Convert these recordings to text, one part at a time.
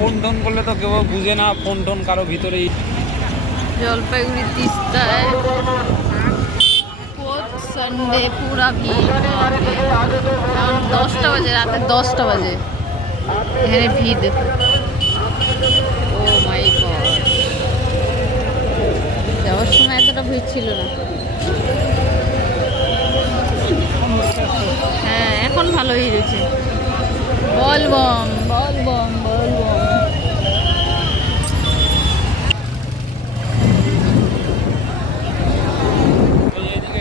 Phone tone করলে তো কেউ বুঝে না, ফোন টোন কারো ভিতরেই। জলপাইগুড়ি তিস্তায় সানডে পুরা ভিড়, কারণ 10টা বাজে, রাতে 10টা বাজে, এখানে ভিড় দেখো। ও মাই গড, যাওয়ার সময় এতটা ভিড় ছিল না। হ্যাঁ এখন ভালো ভিড় হয়েছে। বল বম বল বম বল বম।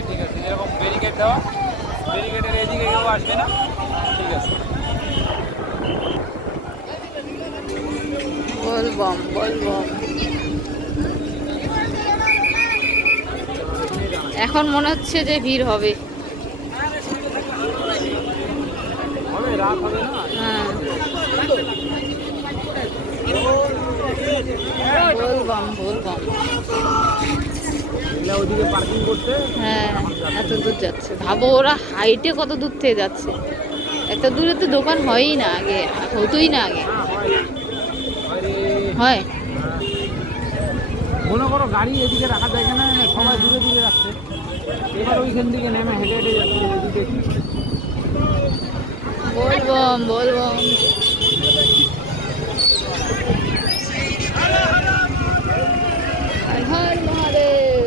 ঠিক আছে, যেরকম ব্যারিকেড দেওয়া, ব্যারিকেডের এদিকে কেউ আসবে না, ঠিক আছে। বল বম বল বম। এখন মনে হচ্ছে যে ভিড় হবে। রাত হবে না। হ্যাঁ বল বম বল বম। ওইদিকে পার্কিং করতে, হ্যাঁ এত দূর যাচ্ছে, ভাবো ওরা হাইটে কত দূর থেকে যাচ্ছে। এত দূরে তো দোকান হয়ই না, আগে হতোই না আগে। হয় মনে করো গাড়ি এদিকে রাখা যায় না, সবাই দূরে দূরে রাখছে, এবার ওইখান থেকে নেমে হেঁটে হেঁটে যাচ্ছে এদিকে। বলবম বলবম। হর মহাদেব।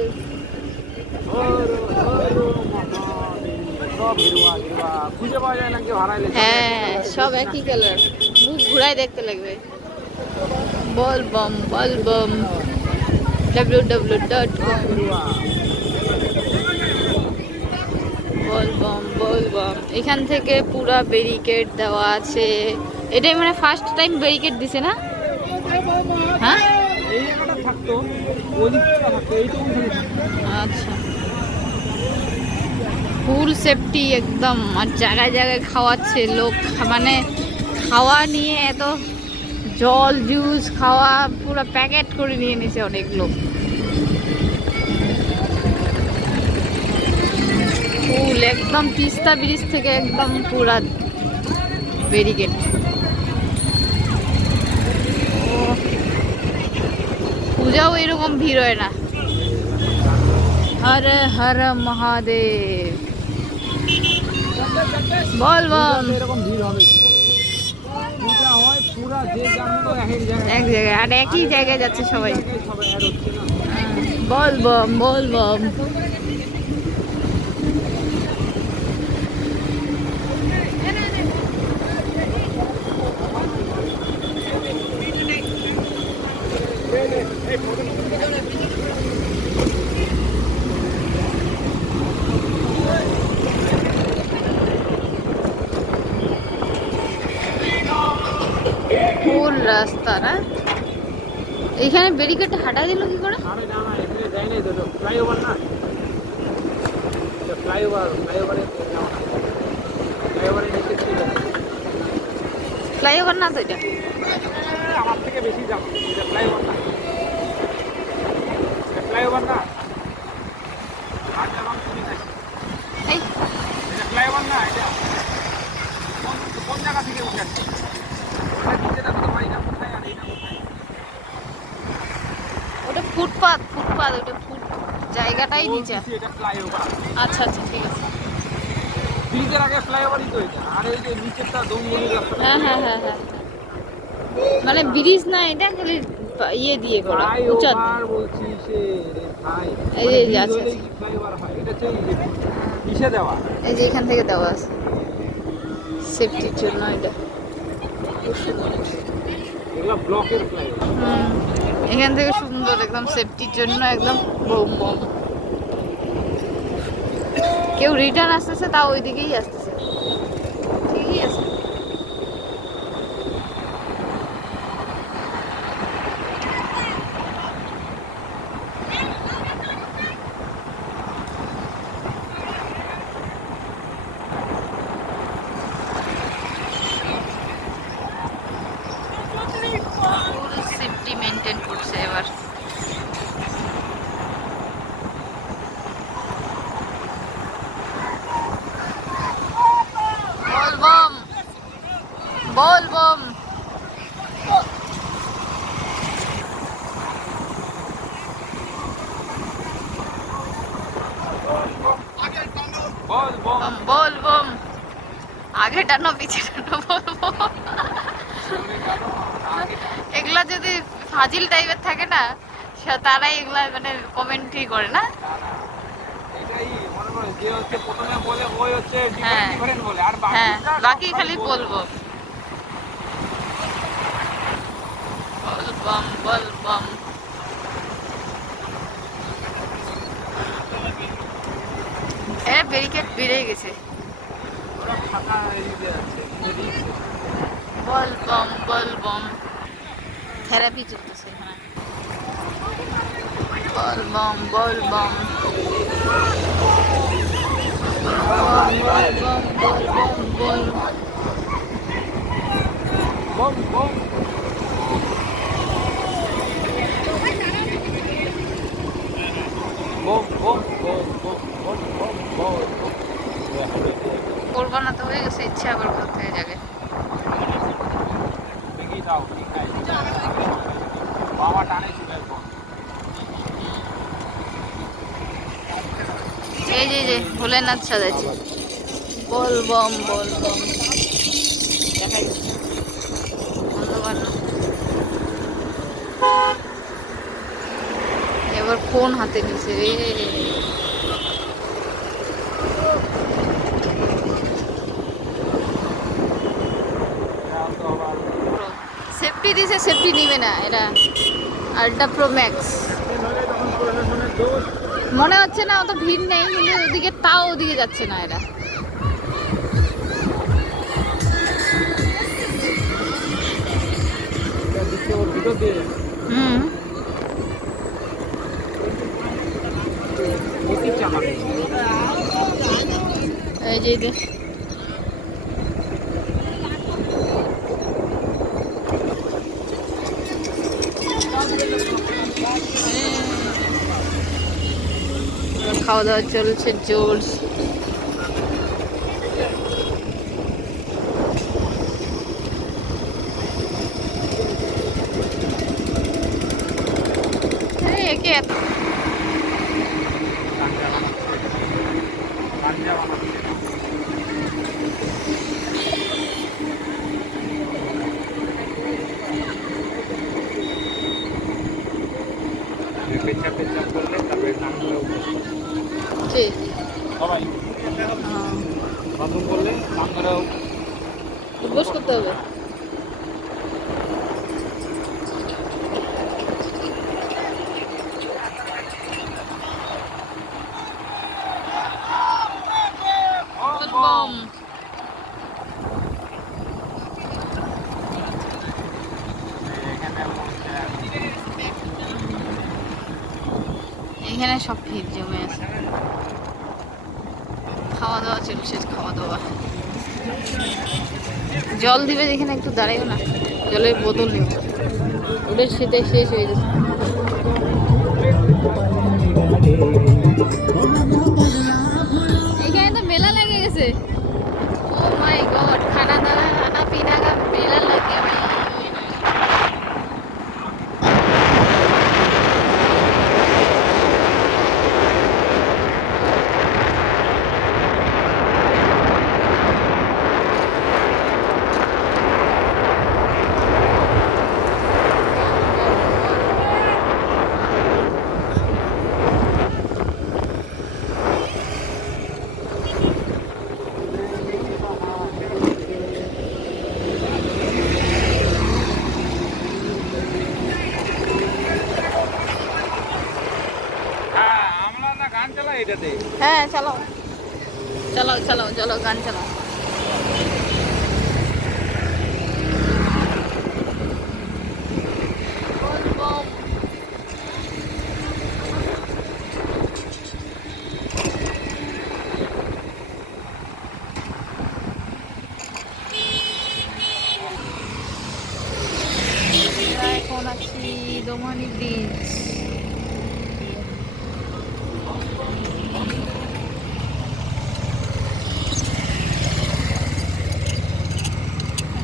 খুঁজে পাওয়া যায় না, কেউ হারাইলে। হ্যাঁ সব একই কালার, মুখ ঘুরাই দেখতে লাগবে। বলবম বলবম www.com। বলবম বলবম। এখান থেকে পুরা ব্যারিকেড দেওয়া আছে। এটাই মানে ফার্স্ট টাইম ব্যারিকেড দিছে না? হ্যাঁ এই জায়গাটা থাকতো, ওই দিকটা থাকতো, এইটুকু আচ্ছা, ফুল সেফটি একদম। আর জায়গায় জায়গায় খাওয়াচ্ছে লোক, মানে খাওয়া নিয়ে এত, জল জুস খাওয়া পুরো প্যাকেট করে নিয়ে নিছে অনেক লোক। ফুল একদম তিস্তা ব্রিজ থেকে একদম পুরা ব্যারিকেড। পূজাও এরকম ভিড় হয় না। হর হর মহাদেব বল বম। এরকম ভিড় হবে, পূজা হয় পুরা যে যার মতো এক জায়গায়, আর একই জায়গায় যাচ্ছে সবাই। সবাই অ্যাড হচ্ছে না। বল বম বল বম। ফুল রাস্তা না, এইখানে ব্যারিকেডটা হাঁটা দিল কি করে? আরে না না, এখানে যাই নাই তো, ফ্লাইওভার না, ফ্লাইওভার, ফ্লাইওভারে ফ্লাইওভারে নিচে ছিল। ফ্লাইওভার না তো এটা? আমার থেকে বেশি যাবো, এটা ফ্লাইওভার না, এটা ফ্লাইওভার না। আর যাবাম তুমি থাকি, এই এটা ফ্লাইওভার না। এটা কোন জায়গা থেকে উঠে আসছে? ওটা নিচে দেখো তো, বাড়িটা কোথায় আর এইটা কোথায়? ওটা ফুটপাত, ফুটপাত ওটা, জায়গাটাই নিচে। এটা ফ্লাইওভার। আচ্ছা আচ্ছা ঠিক আছে। ব্রিজের আগে ফ্লাইওভারই তো এটা, আর এই যে নিচেরটা দমদমি রাস্তা। হ্যাঁ হ্যাঁ হ্যাঁ হ্যাঁ, মানে ব্রিজ না এটা, খালি ইয়ে দিয়ে করা, উঁচা। ফ্লাইওভার বলছি সে রে ভাই, এই যে ব্রিজ আছে হলেই কি ফ্লাইওভার হয়? এটা হচ্ছে কিসে দেওয়া? এই যে এখান থেকে দেওয়া আছে সেফটির জন্য এটা। এগুলো ব্লকের ফ্লাইওভার। এখান থেকে সুন্দর একদম সেফটির জন্য একদম বোম বোম। কেউ রিটার্ন আসতেছে, তাও ওই দিকেই আসতেছে, ঠিকই আছে। সেফটি মেনটেন করছে এবার। বল বম বল বম। টানো পিছে টানো বলবো। এগুলা যদি ফাজিল টাইপের থাকে না, তারাই এগুলা মানে কমেন্ট্রি করে না। এটাই মনে করো যে হচ্ছে প্রথমে বলে ওই হচ্ছে হ্যাঁ ডিফারেন্ট বলে, আর হ্যাঁ, বাকি সব খালি বলবো বলবম বলবম। ব্যারিকেড বেড়ে গেছে। ওরা ফাঁকা এরিয়াতে আছে, রিস্ক। বলবম বলবম, থেরাপি চলতেছে এখানে। বলবম বলবম বলবম বলবম বলবম। বম বম। বম বম বম বম বম বম বম বম। করবো না তো হয়ে গেছে, ইচ্ছা আবার করতে হয়ে যাবে। দেখি দাও কি খাই। বাবা টানে শুনে বল। এই যে ভোলেনাথ সাজাইছে। বলবম বলবম, দেখাই যাচ্ছে অন্ধকার না। এবার ফোন হাতে নিছে রে। সেফটি দিছে, সেফটি নিবে না এরা। আল্ট্রা প্রো ম্যাক্স মনে হচ্ছে না, অত ভিড় নেই কিন্তু ওদিকে, তাও ওদিকে যাচ্ছে না এরা। হুম, এই যে খাওয়া দাওয়া চলছে জোর। একে এত পেঁচা পেঁচা করলে তারপরে নাম করে কে? সবাই বাথরুম করলে নাম করে উদ্বোস করতে হবে। বলবম এখানে সব ভিড় জমে আছে। খাওয়া দাওয়া চলছে, খাওয়া দাওয়া। জল দিবে এখানে, একটু দাঁড়াইও না, জলের বোতল নেব, ওদের শীতে শেষ হয়ে যাচ্ছে। এখানে তো মেলা লেগে গেছে। ও মাই গড, খানা দানা খানা পিনা का मेला लग गया भाई। হ্যাঁ, আমরা না গান চালাই এটাতে। হ্যাঁ চালাও চালাও চালাও, চলো গান চালাও। বলবম এখন আছি দোমানি ব্রিজ।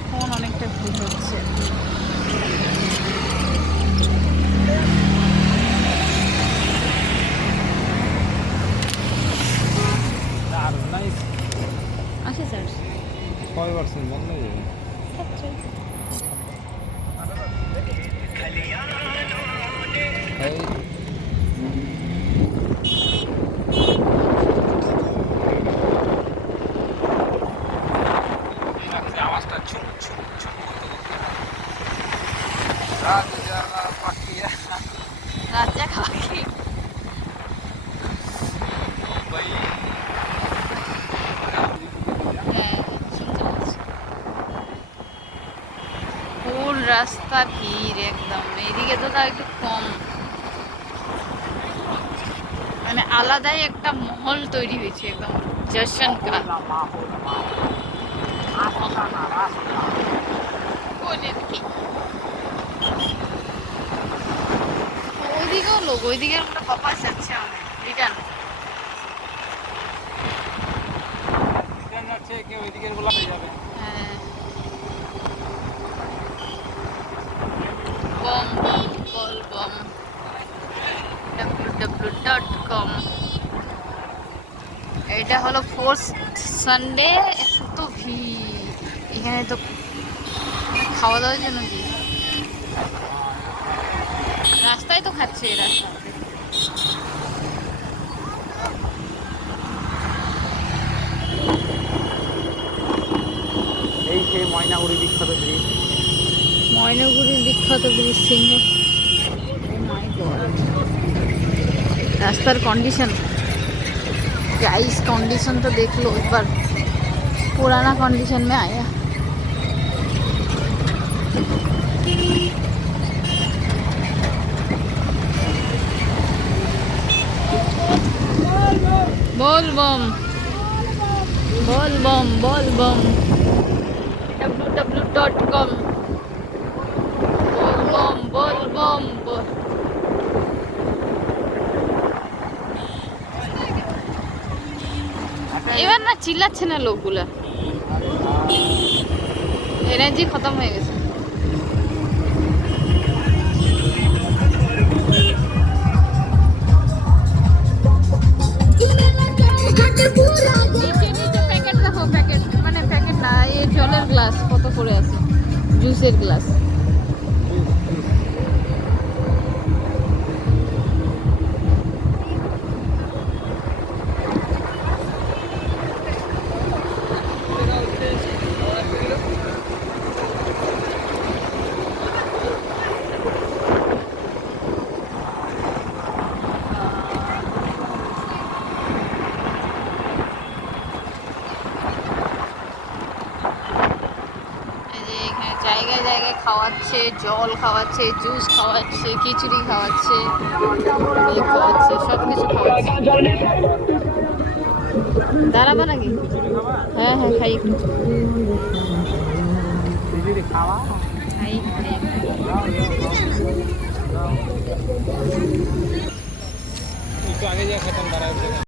এখন অনেকটা ভিড় হচ্ছে। দারুণ নাইস। আসে স্যার, কয়বার রাজা পাখিয়া রাজা পাখি। ভাই হ্যাঁ, শুনতে পাচ্ছি। ফুল রাস্তা ভিড় একদম, এইদিকে তো তাও একটু কম, মানে আলাদাই একটা মহল তৈরি হয়েছে একদম জশন কা। কোন এদিকে? ওইদিকেও লোক, ওইদিকে একটা বাবা যাচ্ছে আমাদের রিটার্ন। আছে কেউ এদিকের বলা হয়ে যাবে। হ্যাঁ, বম বম বল বম www.com। এটা হলো ফোর্থ সানডে, এত ভিড় এখানে তো খাওয়া দাওয়ার জন্য কি রাস্তায় তো খাচ্ছে এরা। এই সেই ময়নাগুড়ি বিখ্যাত ব্রিজ। ময়নাগুড়ির বিখ্যাত ব্রিজ সিংহ। रास्तार कंडीशन गाइस, कंडीशन तो देख लो एक बार, पुराना कंडीशन में आया। बोल बम बोल बम बोल बम www.com। बोल बम बोल। এবার না চিল্লাচ্ছে না লোকগুলা, এনার্জি খতম হয়ে গেছে। নিচে নিচে প্যাকেট দেখো, প্যাকেট মানে প্যাকেট না, এই জলের গ্লাস কত করে আছে, জুসের গ্লাস। জায়গায় জায়গায় খাওয়াচ্ছে, জল খাওয়াচ্ছে, জুস খাওয়াচ্ছে, খিচুড়ি খাওয়াচ্ছে, কেক খাওয়াচ্ছে, সব কিছু খাওয়াচ্ছে। দাঁড়াবো নাকি? হ্যাঁ হ্যাঁ, খাই একটু, খাওয়া খাই খাই। একটু আগে যা খেতাম দাঁড়ায়।